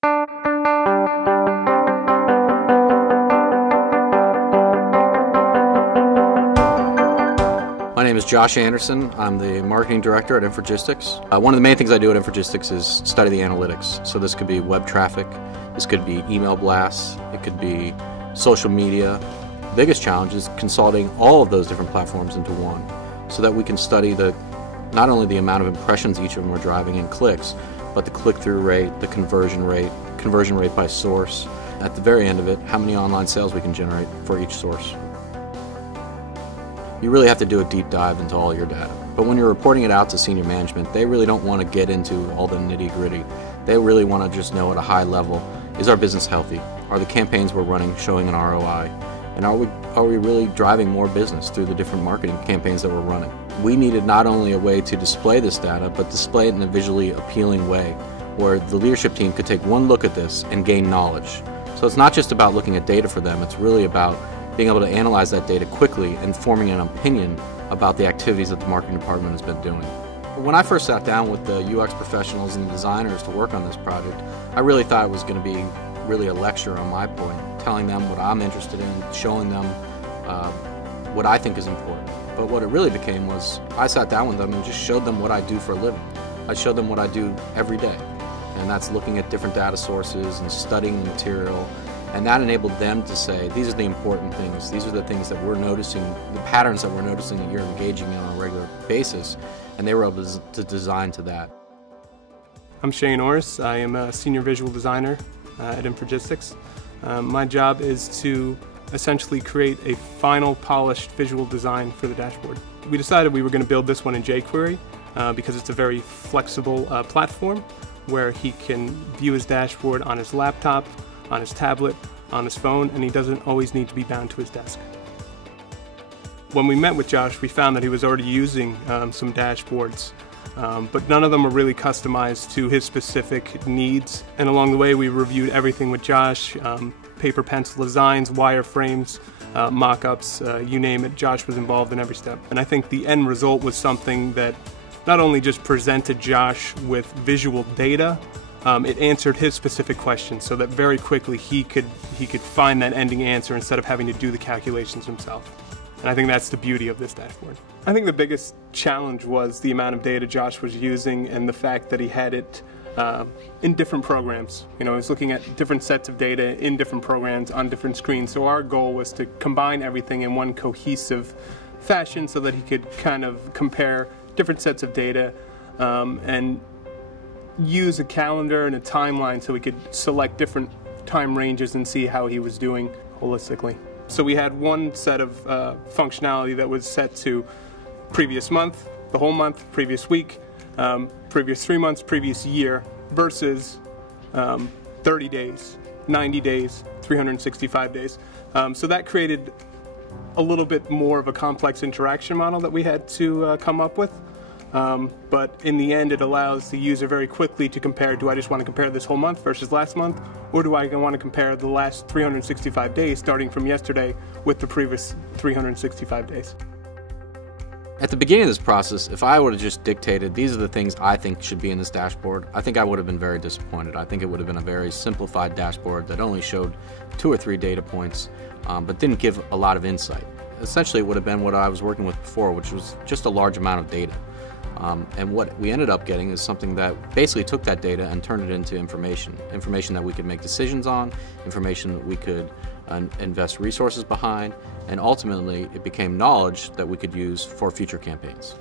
My name is Josh Anderson. I'm the marketing director at Infragistics. One of the main things I do at Infragistics is study the analytics. So this could be web traffic, this could be email blasts, it could be social media. The biggest challenge is consolidating all of those different platforms into one so that we can study not only the amount of impressions each of them are driving in clicks, but the click-through rate, the conversion rate by source. At the very end of it, how many online sales we can generate for each source. You really have to do a deep dive into all your data. But when you're reporting it out to senior management, they really don't want to get into all the nitty-gritty. They really want to just know at a high level, is our business healthy? Are the campaigns we're running showing an ROI? And are we really driving more business through the different marketing campaigns that we're running? We needed not only a way to display this data, but display it in a visually appealing way where the leadership team could take one look at this and gain knowledge. So it's not just about looking at data for them, it's really about being able to analyze that data quickly and forming an opinion about the activities that the marketing department has been doing. When I first sat down with the UX professionals and the designers to work on this project, I really thought it was going to be really a lecture on my point, telling them what I'm interested in, showing them what I think is important. But what it really became was I sat down with them and just showed them what I do for a living. I showed them what I do every day, and that's looking at different data sources and studying the material. And that enabled them to say, these are the important things, these are the things that we're noticing, the patterns that we're noticing that you're engaging in on a regular basis, and they were able to design to that. I'm Shane Orris. I am a senior visual designer at Infragistics. My job is to essentially create a final polished visual design for the dashboard. We decided we were going to build this one in jQuery because it's a very flexible platform where he can view his dashboard on his laptop, on his tablet, on his phone, and he doesn't always need to be bound to his desk. When we met with Josh, we found that he was already using some dashboards, but none of them were really customized to his specific needs. And along the way, we reviewed everything with Josh, paper pencil designs, wireframes, mock-ups, you name it. Josh was involved in every step. And I think the end result was something that not only just presented Josh with visual data, it answered his specific questions so that very quickly he could find that ending answer instead of having to do the calculations himself. And I think that's the beauty of this dashboard. I think the biggest challenge was the amount of data Josh was using and the fact that he had it in different programs. You know, he's looking at different sets of data in different programs on different screens. So our goal was to combine everything in one cohesive fashion so that he could kind of compare different sets of data and use a calendar and a timeline so we could select different time ranges and see how he was doing holistically. So we had one set of functionality that was set to previous month, the whole month, previous week, previous 3 months, previous year, versus 30 days, 90 days, 365 days. So that created a little bit more of a complex interaction model that we had to come up with. But in the end, it allows the user very quickly to compare, do I just want to compare this whole month versus last month, or do I want to compare the last 365 days starting from yesterday with the previous 365 days? At the beginning of this process, if I would have just dictated, these are the things I think should be in this dashboard, I think I would have been very disappointed. I think it would have been a very simplified dashboard that only showed 2 or 3 data points, but didn't give a lot of insight. Essentially, it would have been what I was working with before, which was just a large amount of data. And what we ended up getting is something that basically took that data and turned it into information that we could make decisions on, information that we could invest resources behind, and ultimately it became knowledge that we could use for future campaigns.